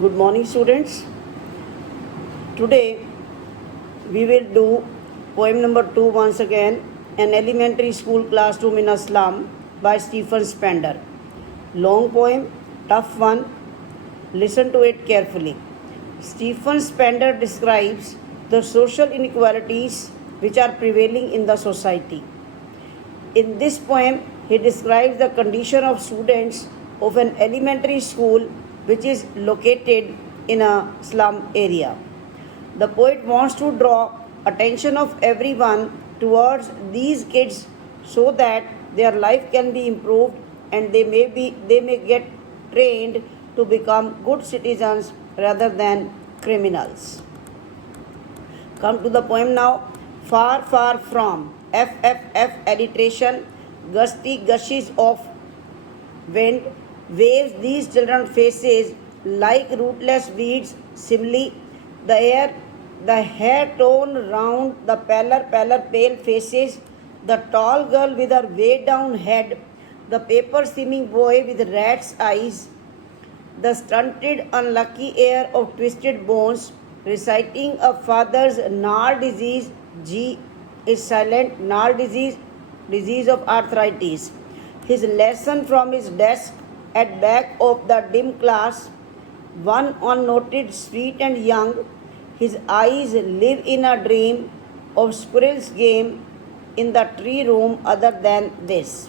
Good morning, students. Today we will do poem number 2 once again, An Elementary School Classroom in a Slum by Stephen Spender. Long poem, tough one. Listen to it carefully. Stephen Spender describes the social inequalities which are prevailing in the society. In this poem, he describes the condition of students of an elementary school which is located in a slum area. The poet wants to draw attention of everyone towards these kids so that their life can be improved and they may get trained to become good citizens rather than criminals. Come to the poem now. Far, far from. FFF alliteration. Gusty gushes of wind waves these children faces like rootless weeds. Simile, the hair torn round the pale faces, the tall girl with her way down head, the paper seeming boy with rat's eyes, the stunted unlucky heir of twisted bones, reciting a father's gnarl disease. G is silent. Gnarl disease of arthritis. His lesson from his desk at back of the dim class, one unnoted, sweet and young. His eyes live in a dream of squirrel's game in the tree room other than this.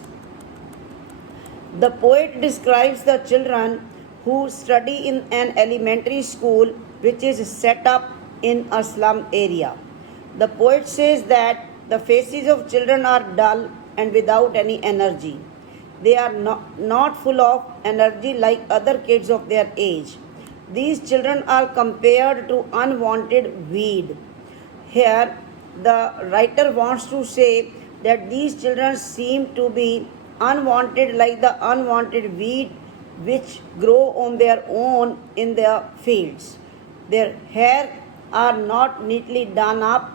The poet describes the children who study in an elementary school which is set up in a slum area. The poet says that the faces of children are dull and without any energy. They are not full of energy like other kids of their age. These children are compared to unwanted weed. Here, the writer wants to say that these children seem to be unwanted like the unwanted weed which grow on their own in their fields. Their hair are not neatly done up.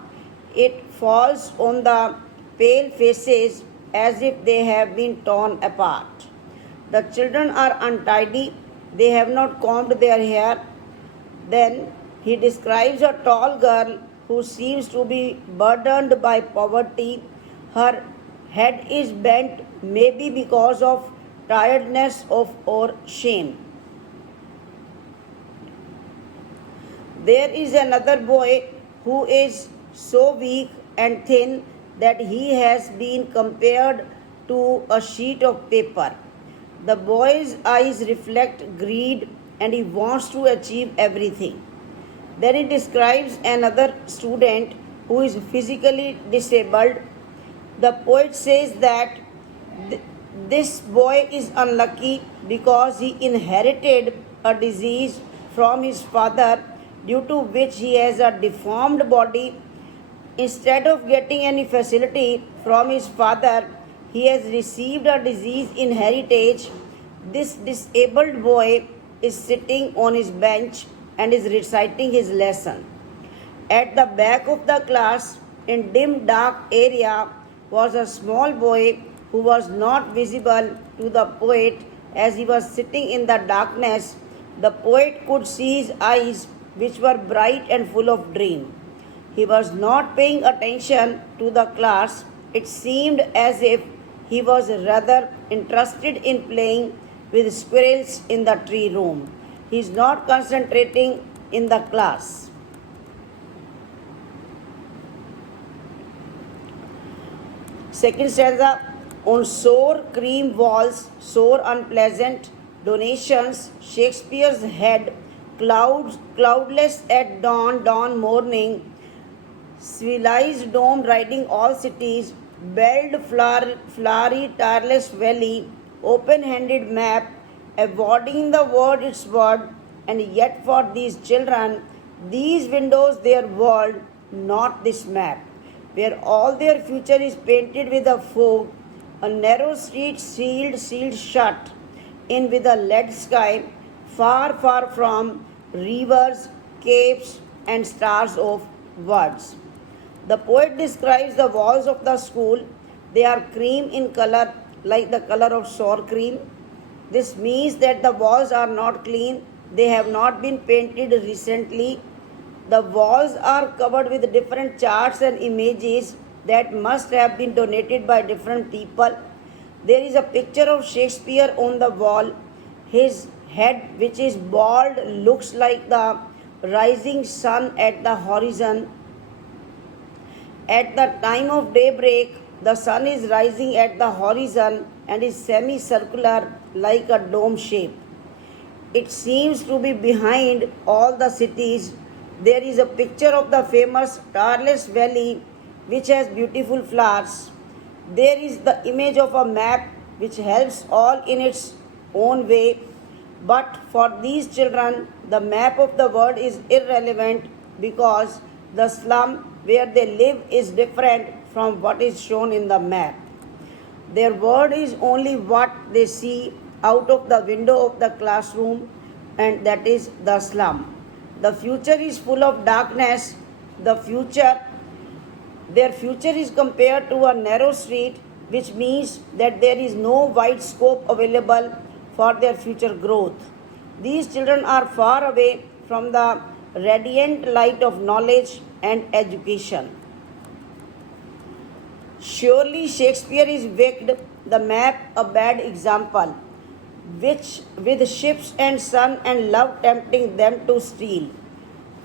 It falls on the pale faces as if they have been torn apart. The children are untidy. They have not combed their hair. Then he describes a tall girl who seems to be burdened by poverty. Her head is bent, maybe because of tiredness or shame. There is another boy who is so weak and thin that he has been compared to a sheet of paper. The boy's eyes reflect greed and he wants to achieve everything. Then he describes another student who is physically disabled. The poet says that this boy is unlucky because he inherited a disease from his father due to which he has a deformed body. Instead of getting any facility from his father, he has received a disease in heritage. This disabled boy is sitting on his bench and is reciting his lesson. At the back of the class, in dim dark area, was a small boy who was not visible to the poet as he was sitting in the darkness. The poet could see his eyes, which were bright and full of dream. He was not paying attention to the class. It seemed as if he was rather interested in playing with squirrels in the tree room. He is not concentrating in the class. Second stanza. On sour cream walls, sore unpleasant donations, Shakespeare's head, cloudless at dawn morning, civilized dome riding all cities, belled flowery tireless valley, open-handed map, avoiding the word its word, and yet for these children, these windows their world, not this map, where all their future is painted with a fog, a narrow street sealed shut in with a lead sky, far, far from rivers, caves, and stars of words. The poet describes the walls of the school. They are cream in color, like the color of sour cream. This means that the walls are not clean, They have not been painted recently. The walls are covered with different charts and images that must have been donated by different people. There is a picture of Shakespeare on the wall. His head, which is bald, looks like the rising sun at the horizon. At the time of daybreak, the sun is rising at the horizon and is semicircular like a dome shape. It seems to be behind all the cities. There is a picture of the famous Tarles Valley, which has beautiful flowers. There is the image of a map which helps all in its own way. But for these children, the map of the world is irrelevant because the slum where they live is different from what is shown in the map. Their world is only what they see out of the window of the classroom, and that is the slum. The future is full of darkness. Their future is compared to a narrow street, which means that there is no wide scope available for their future growth. These children are far away from the radiant light of knowledge and education. Surely Shakespeare is wicked, the map a bad example, which with ships and sun and love tempting them to steal.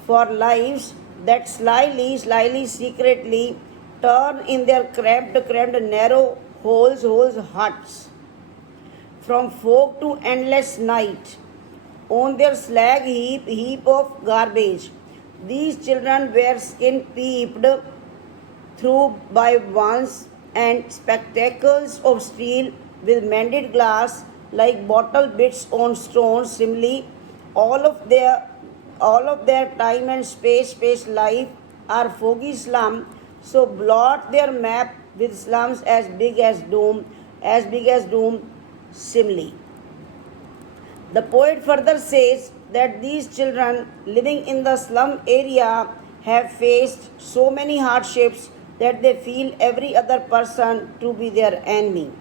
For lives that slyly, secretly turn in their cramped, narrow holes, huts. From fog to endless night, on their slag heap of garbage. These children wear skin peeped through by ones and spectacles of steel with mended glass like bottle bits on stones. Similarly, all of their time and space life are foggy slum. So blot their map with slums as big as doom. Similarly, the poet further says that these children living in the slum area have faced so many hardships that they feel every other person to be their enemy.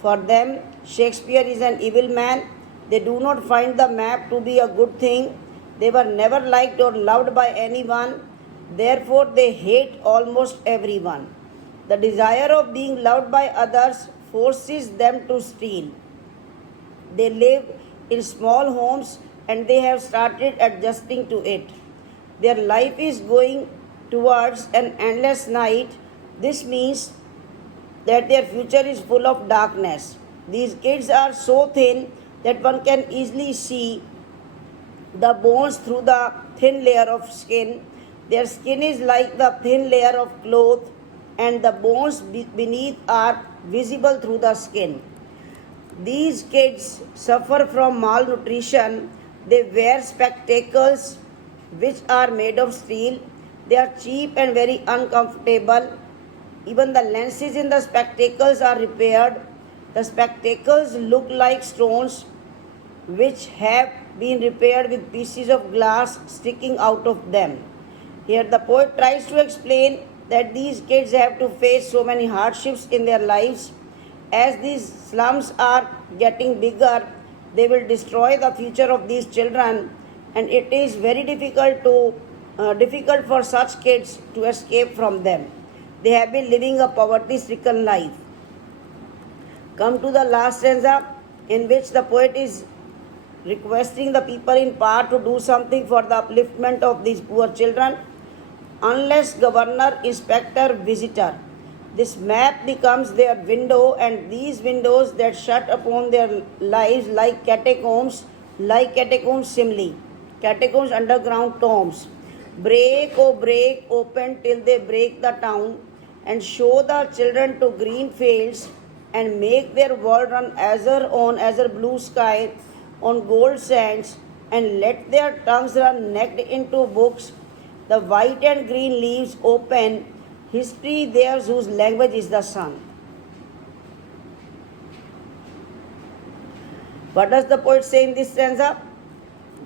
For them, Shakespeare is an evil man. They do not find the map to be a good thing. They were never liked or loved by anyone. Therefore, they hate almost everyone. The desire of being loved by others forces them to steal. They live in small homes and they have started adjusting to it. Their life is going towards an endless night. This means that their future is full of darkness. These kids are so thin that one can easily see the bones through the thin layer of skin. Their skin is like the thin layer of cloth, and the bones beneath are visible through the skin. These kids suffer from malnutrition. They wear spectacles which are made of steel. They are cheap and very uncomfortable. Even the lenses in the spectacles are repaired. The spectacles look like stones which have been repaired with pieces of glass sticking out of them. Here the poet tries to explain that these kids have to face so many hardships in their lives. As these slums are getting bigger, they will destroy the future of these children, and it is very difficult for such kids to escape from them. They have been living a poverty-stricken life. Come to the last stanza, in which the poet is requesting the people in power to do something for the upliftment of these poor children. Unless governor, inspector, visitor, this map becomes their window, and these windows that shut upon their lives like catacombs similarly. Catacombs, underground tombs. Break, oh break, open till they break the town, and show the children to green fields, and make their world run azure on azure blue sky, on gold sands, and let their tongues run necked into books. The white and green leaves open, history theirs whose language is the sun. What does the poet say in this stanza?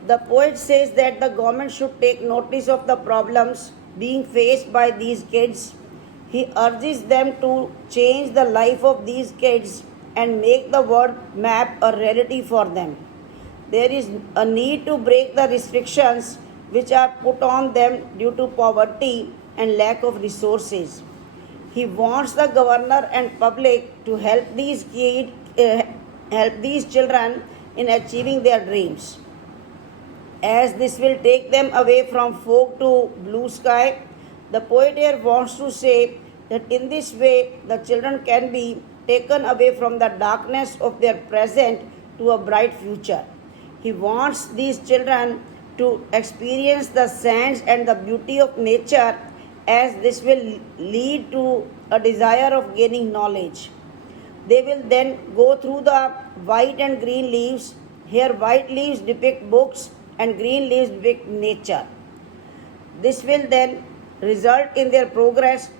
The poet says that the government should take notice of the problems being faced by these kids. He urges them to change the life of these kids and make the word map a reality for them. there is a need to break the restrictions which are put on them due to poverty and lack of resources. He wants the governor and public to help these children in achieving their dreams, as this will take them away from fog to blue sky. The poet here wants to say that in this way the children can be taken away from the darkness of their present to a bright future. He wants these children to experience the sands and the beauty of nature, as this will lead to a desire of gaining knowledge. They will then go through the white and green leaves. Here white leaves depict books and green leaves depict nature. This will then result in their progress,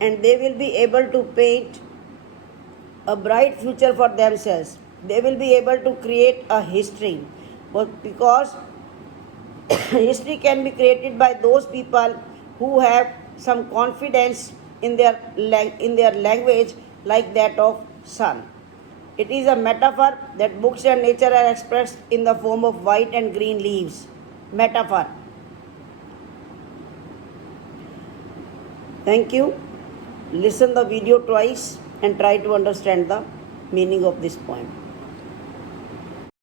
and they will be able to paint a bright future for themselves. They will be able to create a history, but because history can be created by those people who have some confidence in their language, like that of sun. It is a metaphor that books and nature are expressed in the form of white and green leaves. Metaphor. Thank you. Listen the video twice and try to understand the meaning of this poem.